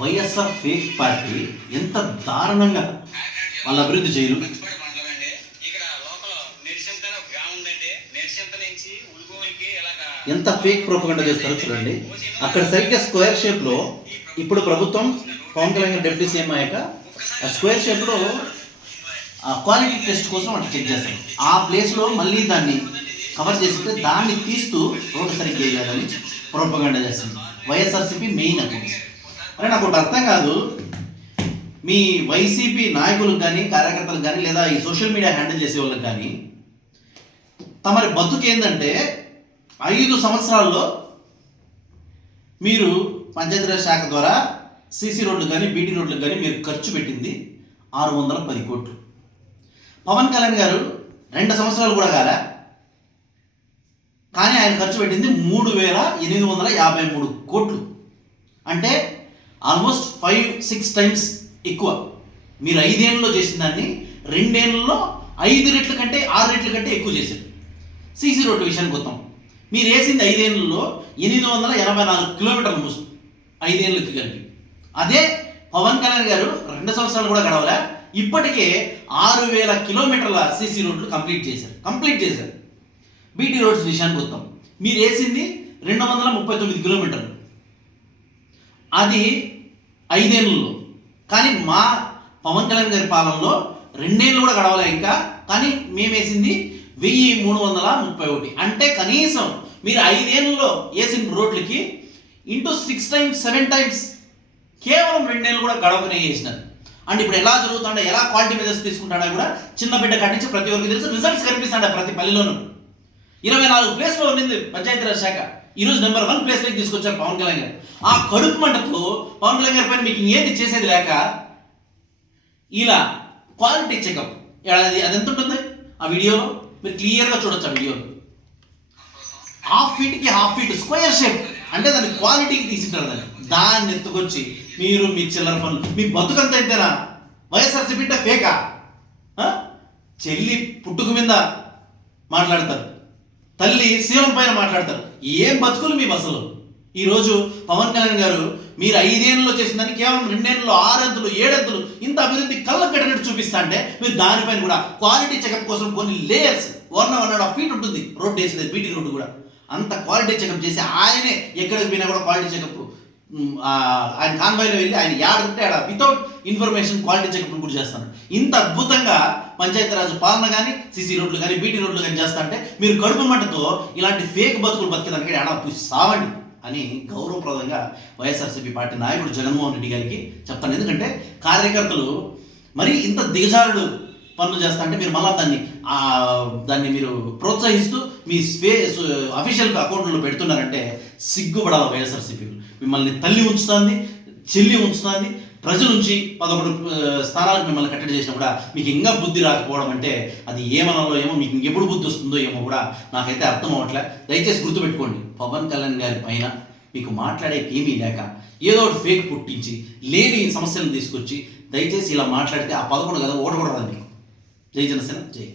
YSR fake party ఎంత దారుణంగా వాళ్ళ అభివృద్ధి చేయరు. ఎంత ఫేక్ ప్రోపగండా చేస్తారో చూడండి. అక్కడ సరిగ్గా స్క్వేర్ షేప్లో ఇప్పుడు ప్రభుత్వం పవన్ కళ్యాణ్ డిప్యూటీ సీఎం అయ్యాక ఆ స్క్వేర్ షేప్లో ఆ క్వాలిటీ టెస్ట్ కోసం అట్లా చెక్ చేస్తారు. ఆ ప్లేస్లో మళ్ళీ దాన్ని కవర్ చేస్తుంటే దాన్ని తీస్తూ రోడ్డు సరిగ్గా వేయాలని ప్రోపగండా చేస్తుంది వైఎస్ఆర్సీపీ మెయిన్ అకౌంట్స్. అరే నాకు ఒకటి అర్థం కాదు, మీ వైసీపీ నాయకులకు కానీ కార్యకర్తలకు కానీ లేదా ఈ సోషల్ మీడియా హ్యాండిల్ చేసే వాళ్ళకి కానీ తమరి బతుకు ఏంటంటే 5 సంవత్సరాల్లో మీరు పంచాయతీరాజ్ శాఖ ద్వారా సీసీ రోడ్లు కానీ బీటీ రోడ్లు కానీ మీరు ఖర్చు పెట్టింది 610 కోట్లు. పవన్ కళ్యాణ్ గారు 2 సంవత్సరాలు కూడా కాలే, కానీ ఆయన ఖర్చు పెట్టింది 3853 కోట్లు. అంటే ఆల్మోస్ట్ 5-6 టైమ్స్ ఎక్కువ. మీరు 5 ఏళ్ళలో చేసిన దాన్ని 2 ఏళ్ళలో 5 రెట్ల కంటే 6 రెట్ల కంటే ఎక్కువ చేశారు. సీసీ రోడ్డు విషయానికి వస్తాం. మీరు వేసింది 5 ఏళ్ళలో 884 కిలోమీటర్లు 5 ఏళ్ళకి కలిపి. అదే పవన్ కళ్యాణ్ గారు 2 సంవత్సరాలు కూడా గడవలే, ఇప్పటికే 6000 కిలోమీటర్ల సీసీ రోడ్లు కంప్లీట్ చేశారు. బీటీ రోడ్స్ విషయానికి వస్తాం. మీరు వేసింది 239 కిలోమీటర్లు, అది 5 ఏళ్ళలో. కానీ మా పవన్ కళ్యాణ్ గారి పాలనలో 2 ఏళ్ళు కూడా గడవలే ఇంకా, కానీ మేము వేసింది 1331. అంటే కనీసం మీరు 5 ఏళ్ళలో వేసిన రోడ్లకి ఇంటూ 6 టైమ్స్ 7 టైమ్స్ కేవలం 2 ఏళ్ళు కూడా గడవకనే వేసినారు. అండ్ ఇప్పుడు ఎలా జరుగుతుండే, ఎలా క్వాలిటీ మెజర్స్ తీసుకుంటాడో కూడా చిన్న బిడ్డ కట్టించి ప్రతి ఒక్కరికి తెలుసు. రిజల్ట్స్ కనిపిస్తాడు ప్రతి పల్లెలోనూ. 24 ప్లేస్లో ఉండింది పంచాయతీరాజ్ శాఖ, ఈరోజు నెంబర్ 1 ప్లేస్లోకి తీసుకొచ్చారు పవన్ కళ్యాణ్ గారు. ఆ కడుపు మంటతో పవన్ కళ్యాణ్ గారి పైన మీకు ఇంకేంటి చేసేది లేక ఇలా క్వాలిటీ చెకప్ అది ఎంత ఉంటుంది ఆ వీడియోలో మీరు క్లియర్గా చూడొచ్చు. ఆ వీడియోలో 1/2 ఫీట్కి 1/2 ఫీట్ స్క్వేర్ షేప్, అంటే దాని క్వాలిటీకి తీసింటారు. దాన్ని ఎత్తుకొచ్చి మీరు మీ చిల్లర పనులు, మీ బతుకంతా ఎంతేనా? వైఎస్ఆర్సీపీ అంటే ఫేకా? చెల్లి పుట్టుక మీద మాట్లాడతారు, తల్లి శీలం పైన మాట్లాడతారు. ఏం బతుకులు మీ బస్సులు? ఈరోజు పవన్ కళ్యాణ్ గారు మీరు 5 ఏళ్ళలో చేసిందని కేవలం 2 ఏళ్ళలో 6 అంతులు 7 అంతులు ఇంత అభివృద్ధి కళ్ళకు కట్టినట్టు చూపిస్తా అంటే మీరు దానిపైన కూడా క్వాలిటీ చెకప్ కోసం కొన్ని లేయర్స్ 1.5 ఫీట్ ఉంటుంది రోడ్డు వేసేది, బీటీ రోడ్డు కూడా అంత క్వాలిటీ చెకప్ చేసి ఆయనే ఎక్కడికి పోయినా కూడా క్వాలిటీ చెకప్ ఆయన కాన్వాయ్లో వెళ్ళి ఆయన యాడుంటే ఆడ వితౌట్ ఇన్ఫర్మేషన్ క్వాలిటీ చెకప్ కూడా చేస్తాను. ఇంత అద్భుతంగా పంచాయతీరాజ్ పాలన కానీ సీసీ రోడ్లు కానీ బీటీ రోడ్లు కానీ చేస్తా అంటే మీరు కడుపు మంటతో ఇలాంటి ఫేక్ బతుకులు బతికేదానికి ఆడ సావండి అని గౌరవప్రదంగా వైఎస్ఆర్సీపీ పార్టీ నాయకుడు జగన్మోహన్ రెడ్డి గారికి చెప్తాను. ఎందుకంటే కార్యకర్తలు మరి ఇంత దిగజారుడు పనులు చేస్తా అంటే మీరు మళ్ళీ దాన్ని మీరు ప్రోత్సహిస్తూ మీ అఫీషియల్ అకౌంట్లో పెడుతున్నారంటే సిగ్గుపడాలి. వైఎస్ఆర్సీపీ మిమ్మల్ని తల్లి ఉంచుతుంది, చెల్లి ఉంచుతుంది, ప్రజల నుంచి 11 స్థానాలకు మిమ్మల్ని కట్టడి చేసినా కూడా మీకు ఇంకా బుద్ధి రాకపోవడం అంటే అది ఏమనాలో ఏమో, మీకు ఇంకెప్పుడు బుద్ధి వస్తుందో ఏమో కూడా నాకైతే అర్థం అవ్వట్లే. దయచేసి గుర్తుపెట్టుకోండి, పవన్ కళ్యాణ్ గారి పైన మీకు మాట్లాడేకి ఏమీ లేక ఏదో ఒకటి ఫేక్ పుట్టించి లేని సమస్యలను తీసుకొచ్చి దయచేసి ఇలా మాట్లాడితే ఆ 11 కదా ఓడకూడదు మీకు. జై జనసేన, జై.